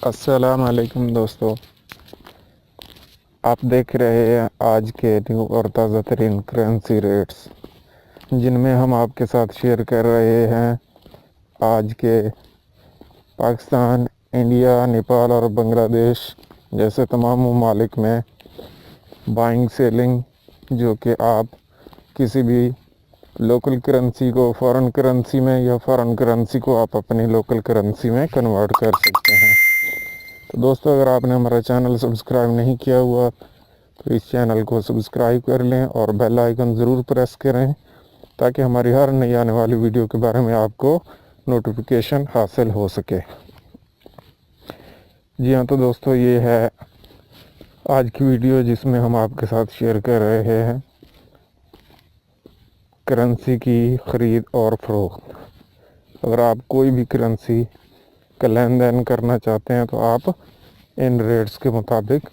अस्सलाम वालेकुम दोस्तों। आप देख रहे हैं आज के न्यू और ताज़ा तरीन करेंसी रेट्स, जिनमें हम आपके साथ शेयर कर रहे हैं आज के पाकिस्तान, इंडिया, नेपाल और बांग्लादेश जैसे तमाम ममालिक में बाइंग सेलिंग, जो कि आप किसी भी लोकल करेंसी को फ़ॉरेन करेंसी में या फ़ॉरेन करेंसी को आप अपनी लोकल करेंसी में कन्वर्ट कर सकते हैं। तो दोस्तों, अगर आपने हमारा चैनल सब्सक्राइब नहीं किया हुआ तो इस चैनल को सब्सक्राइब कर लें और बेल आइकन ज़रूर प्रेस करें, ताकि हमारी हर नई आने वाली वीडियो के बारे में आपको नोटिफिकेशन हासिल हो सके। जी हाँ, तो दोस्तों, ये है आज की वीडियो जिसमें हम आपके साथ शेयर कर रहे हैं करेंसी की ख़रीद और फ़रोख्त। अगर आप कोई भी करेंसी का लेन देन करना चाहते हैं तो आप इन रेट्स के मुताबिक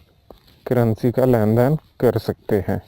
करेंसी का लेन देन कर सकते हैं।